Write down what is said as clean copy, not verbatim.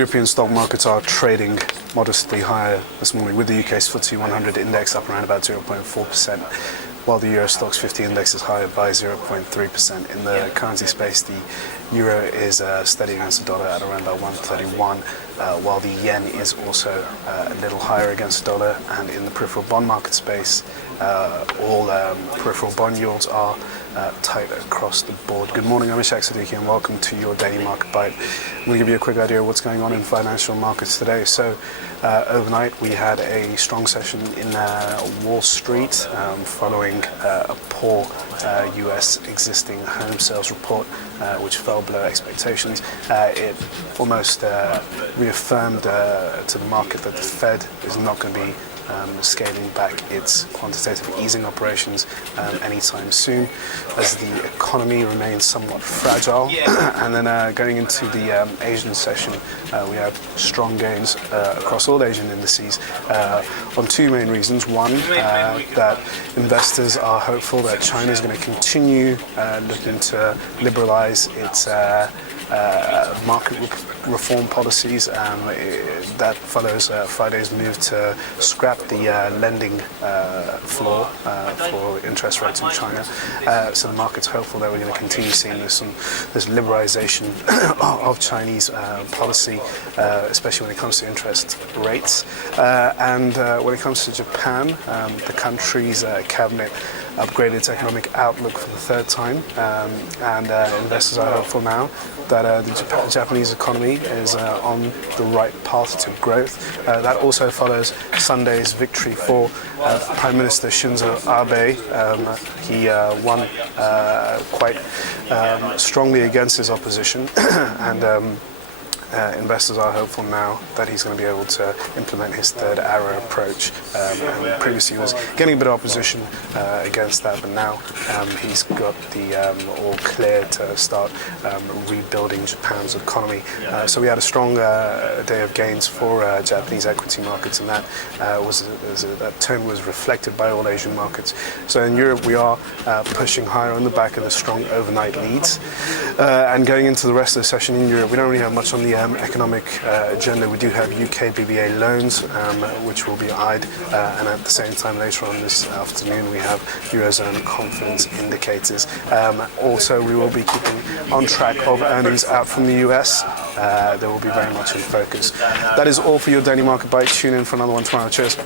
European stock markets are trading modestly higher this morning, with the UK's FTSE 100 index up around about 0.4%, while the Euro Stoxx 50 index is higher by 0.3%. In the currency space, the euro is steady against the dollar at around about 131, while the yen is also a little higher against the dollar. And in the peripheral bond market space, all peripheral bond yields are tight across the board. Good morning, I'm Ishaq, Siddiqi, and welcome to your daily market bite. I'm going to give you a quick idea of what's going on in financial markets today. So overnight we had a strong session in Wall Street following a poor US existing home sales report, which fell below expectations. It almost reaffirmed to the market that the Fed is not going to be scaling back its quantitative easing operations anytime soon, as the economy remains somewhat fragile. And then going into the Asian session, we had strong gains across all Asian indices on two main reasons. One, that investors are hopeful that China is going to continue looking to liberalize its market reform policies. That follows Friday's move to scrap the lending floor for interest rates in China. So the market's hopeful that we're going to continue seeing this liberalization of Chinese policy, especially when it comes to interest rates. And when it comes to Japan, the country's cabinet upgraded its economic outlook for the third time, and investors are hopeful now that the Japanese economy is on the right path to growth. That also follows Sunday's victory for Prime Minister Shinzo Abe. He won quite strongly against his opposition, and investors are hopeful now that he's going to be able to implement his third arrow approach. And previously he was getting a bit of opposition against that, but now he's got the all clear to start rebuilding Japan's economy. So we had a strong day of gains for Japanese equity markets, and that that tone was reflected by all Asian markets. So in Europe we are pushing higher on the back of the strong overnight leads. And going into the rest of the session in Europe, we don't really have much on the economic agenda. We do have UK BBA loans, which will be eyed, and at the same time later on this afternoon we have Eurozone confidence indicators. Also, we will be keeping on track of earnings out from the US. They will be very much in focus. That is all for your daily market bite. Tune in for another one tomorrow. Cheers.